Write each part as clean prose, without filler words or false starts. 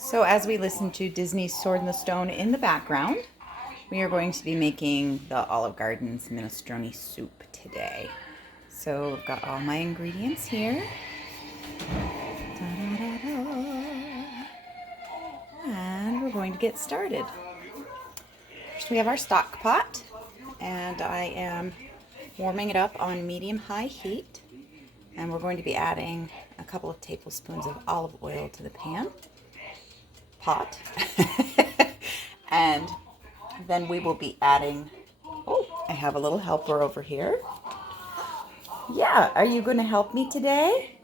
So as we listen to Disney's Sword in the Stone in the background, we are going to be making the Olive Garden's minestrone soup today. So I've got all my ingredients here. And we're going to get started. First we have our stock pot, and I am warming it up on medium-high heat. And we're going to be adding a couple of tablespoons of olive oil to the pot. And then we will be adding, oh, I have a little helper over here. Yeah, are you going to help me today?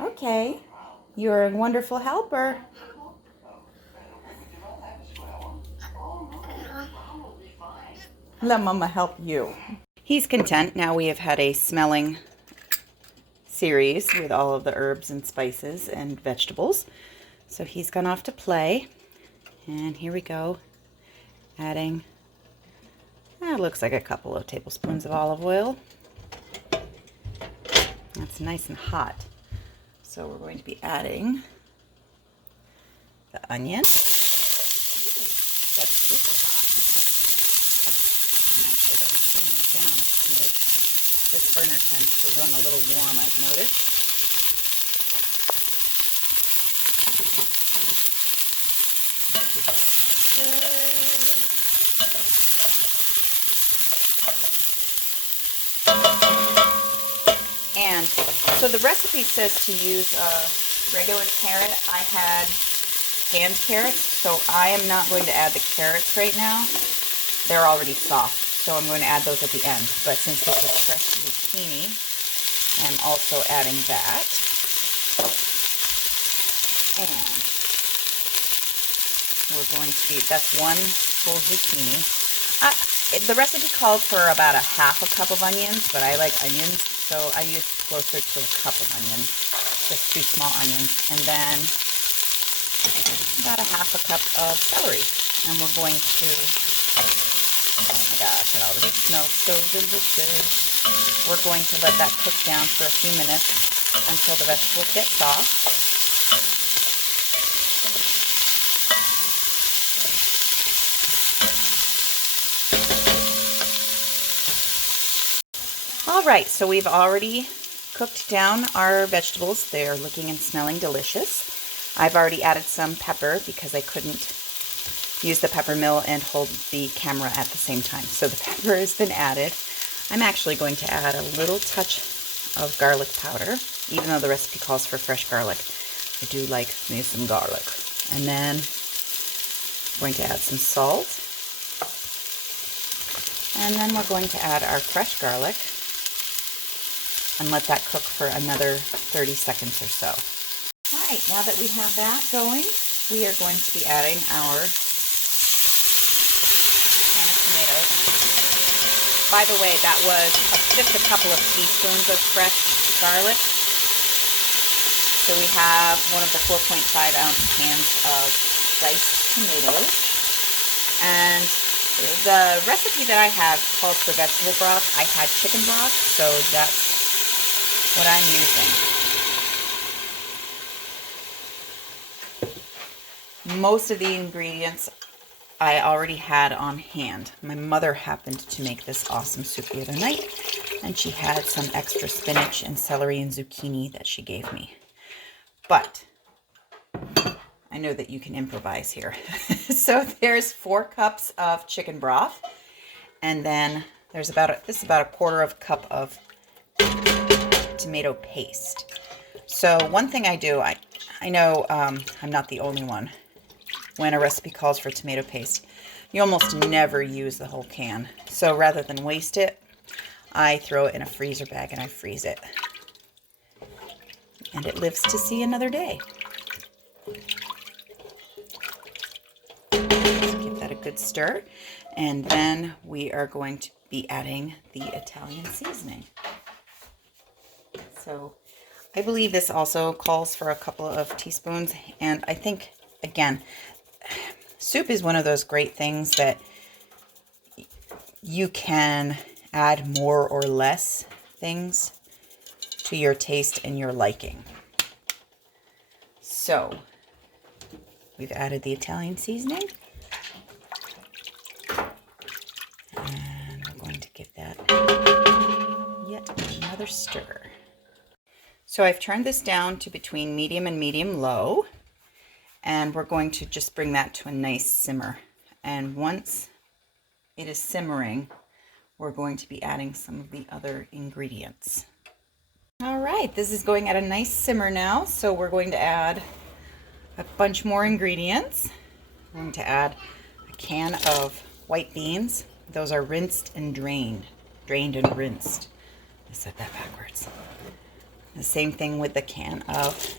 Okay, you're a wonderful helper. Let Mama help you. He's content. Now we have had a smelling series with all of the herbs and spices and vegetables. So he's gone off to play. And here we go, adding, it looks like a couple of tablespoons of olive oil. That's nice and hot. So we're going to be adding the onion. Ooh, that's super hot. I'm actually going to turn that down a smidge. This burner tends to run a little warm, I've noticed. And so the recipe says to use a regular carrot. I had canned carrots, so I am not going to add the carrots right now. They're already soft, so I'm going to add those at the end. But since this is fresh zucchini, I'm also adding that. And we're going to be, that's one full zucchini. The recipe called for about a half a cup of onions, but I like onions, so I use closer to a cup of onions, just 2 small onions, and then about a half a cup of celery. And we're going to, oh my gosh, it already smells so delicious. We're going to let that cook down for a few minutes until the vegetables get soft. All right, so we've already cooked down our vegetables. They're looking and smelling delicious. I've already added some pepper because I couldn't use the pepper mill and hold the camera at the same time. So the pepper has been added. I'm actually going to add a little touch of garlic powder, even though the recipe calls for fresh garlic. I do like me some garlic. And then I'm going to add some salt. And then we're going to add our fresh garlic and let that cook for another 30 seconds or so. All right, now that we have that going, we are going to be adding our can of tomatoes. By the way, that was just a couple of teaspoons of fresh garlic. So we have one of the 4.5-ounce cans of diced tomatoes. And the recipe that I have calls for vegetable broth. I had chicken broth, so that's what I'm using. Most of the ingredients I already had on hand. My mother happened to make this awesome soup the other night, and she had some extra spinach and celery and zucchini that she gave me. But I know that you can improvise here. So there's 4 cups of chicken broth, and then there's this is about a quarter of a cup of tomato paste. So one thing I do, I know I'm not the only one. When a recipe calls for tomato paste, you almost never use the whole can. So rather than waste it, I throw it in a freezer bag and I freeze it. And it lives to see another day. Let's give that a good stir. And then we are going to be adding the Italian seasoning. So I believe this also calls for a couple of teaspoons. And I think, again, soup is one of those great things that you can add more or less things to your taste and your liking. So We've added the Italian seasoning. And we're going to give that yet another stir. So I've turned this down to between medium and medium-low. And we're going to just bring that to a nice simmer. And once it is simmering, we're going to be adding some of the other ingredients. All right, this is going at a nice simmer now, so we're going to add a bunch more ingredients. We're going to add a can of white beans. Those are rinsed and drained and rinsed. I said that backwards. The same thing with the can of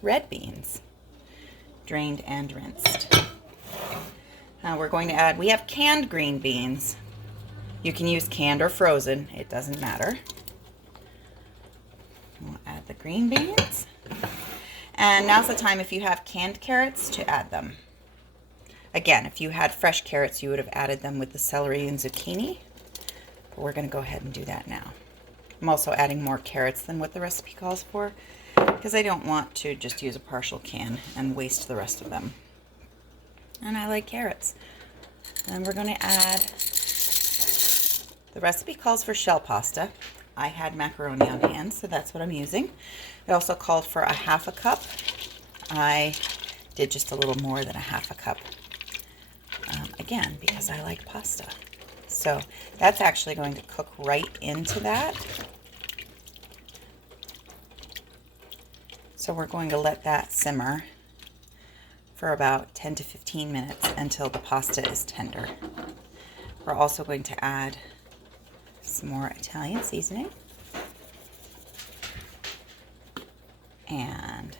red beans, drained and rinsed. Now we're going to add, we have canned green beans. You can use canned or frozen, it doesn't matter. We'll add the green beans. And now's the time, if you have canned carrots, to add them. Again, if you had fresh carrots, you would have added them with the celery and zucchini. But we're going to go ahead and do that now. I'm also adding more carrots than what the recipe calls for, because I don't want to just use a partial can and waste the rest of them. And I like carrots. And we're going to add, the recipe calls for shell pasta. I had macaroni on hand, so that's what I'm using. It also called for a half a cup. I did just a little more than a half a cup. Again, because I like pasta. So that's actually going to cook right into that. So we're going to let that simmer for about 10 to 15 minutes until the pasta is tender. We're also going to add some more Italian seasoning and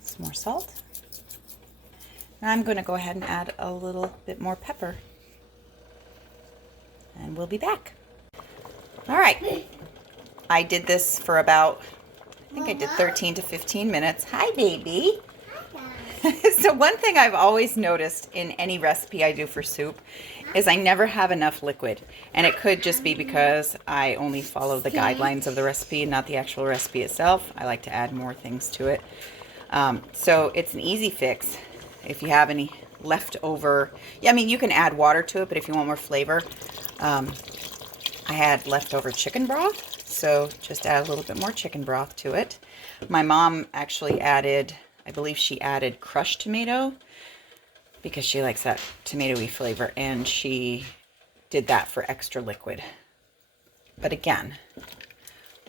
some more salt. And I'm going to go ahead and add a little bit more pepper. And we'll be back. All right. I did this for about, I think I did 13 to 15 minutes. Hi, baby. So one thing I've always noticed in any recipe I do for soup is I never have enough liquid. And it could just be because I only follow the guidelines of the recipe and not the actual recipe itself. I like to add more things to it. So it's an easy fix. If you have any leftover, yeah, I mean, you can add water to it, but if you want more flavor, I had leftover chicken broth. So just add a little bit more chicken broth to it. My mom actually added, I believe she added crushed tomato because she likes that tomatoey flavor, and she did that for extra liquid. But again,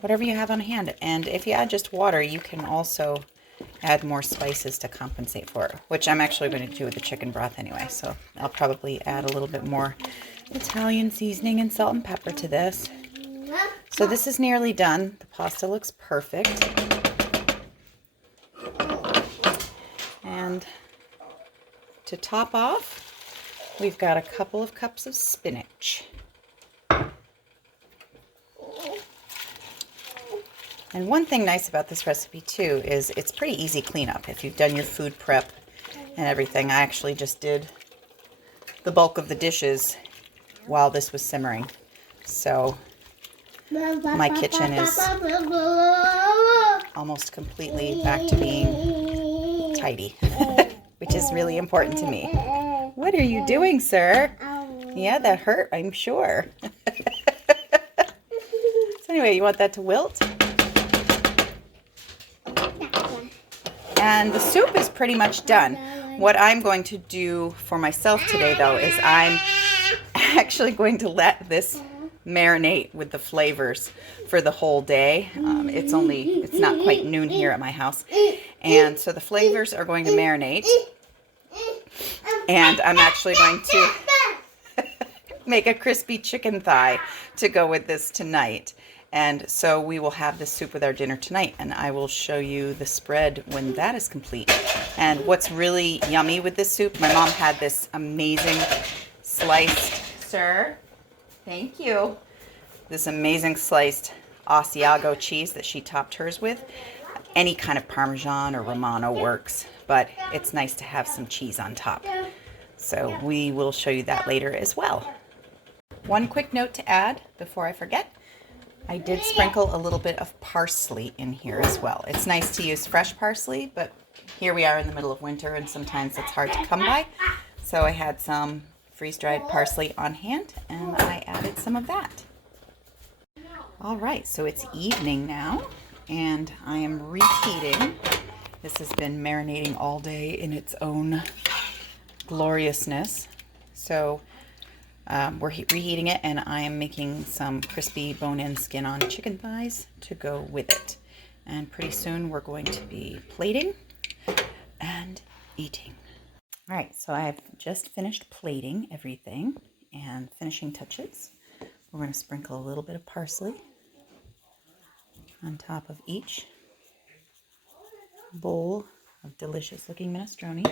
whatever you have on hand. And if you add just water, you can also add more spices to compensate for it, which I'm actually going to do with the chicken broth anyway. So I'll probably add a little bit more Italian seasoning and salt and pepper to this. So this is nearly done. The pasta looks perfect. And to top off, we've got a couple of cups of spinach. And one thing nice about this recipe too is it's pretty easy cleanup. If you've done your food prep and everything, I actually just did the bulk of the dishes while this was simmering. So my kitchen is almost completely back to being tidy, which is really important to me. What are you doing, sir? Yeah, that hurt, I'm sure. So anyway, you want that to wilt? And the soup is pretty much done. What I'm going to do for myself today, though, is I'm actually going to let this marinate with the flavors for the whole day. It's not quite noon here at my house. And so the flavors are going to marinate. And I'm actually going to make a crispy chicken thigh to go with this tonight. And so we will have this soup with our dinner tonight, and I will show you the spread when that is complete. And what's really yummy with this soup, my mom had this amazing sliced, sir, thank you, this amazing sliced Asiago cheese that she topped hers with. Any kind of Parmesan or Romano works, but it's nice to have some cheese on top. So we will show you that later as well. One quick note to add before I forget. I did sprinkle a little bit of parsley in here as well. It's nice to use fresh parsley, but here we are in the middle of winter and sometimes it's hard to come by. So I had some freeze-dried parsley on hand and I added some of that. All right, so it's evening now and I am reheating. This has been marinating all day in its own gloriousness. So we're reheating it and I am making some crispy bone-in skin-on chicken thighs to go with it. And pretty soon we're going to be plating and eating. All right, so I've just finished plating everything and finishing touches. We're going to sprinkle a little bit of parsley on top of each bowl of delicious looking minestrone.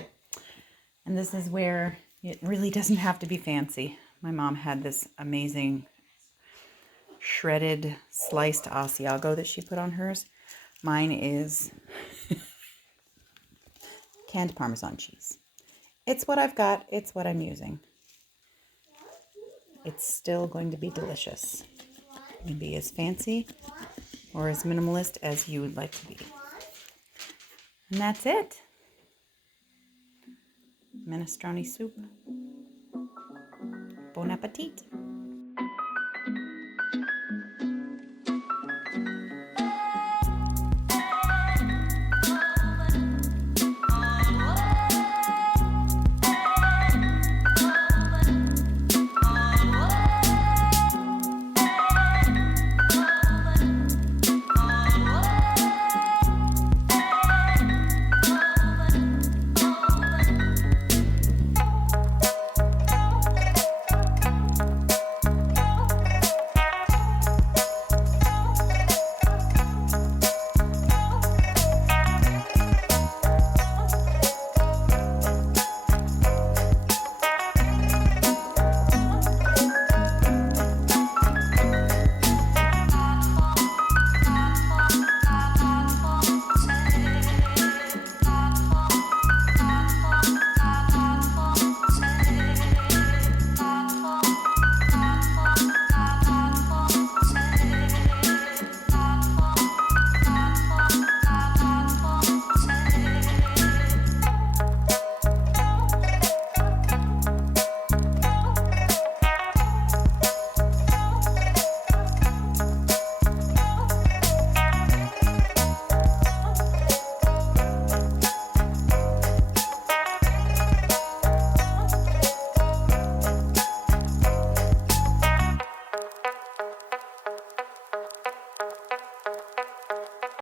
And this is where it really doesn't have to be fancy. My mom had this amazing shredded sliced Asiago that she put on hers. Mine is canned Parmesan cheese. It's what I've got. It's what I'm using. It's still going to be delicious. You can be as fancy or as minimalist as you would like to be. And that's it. Minestrone soup. Bon appetit.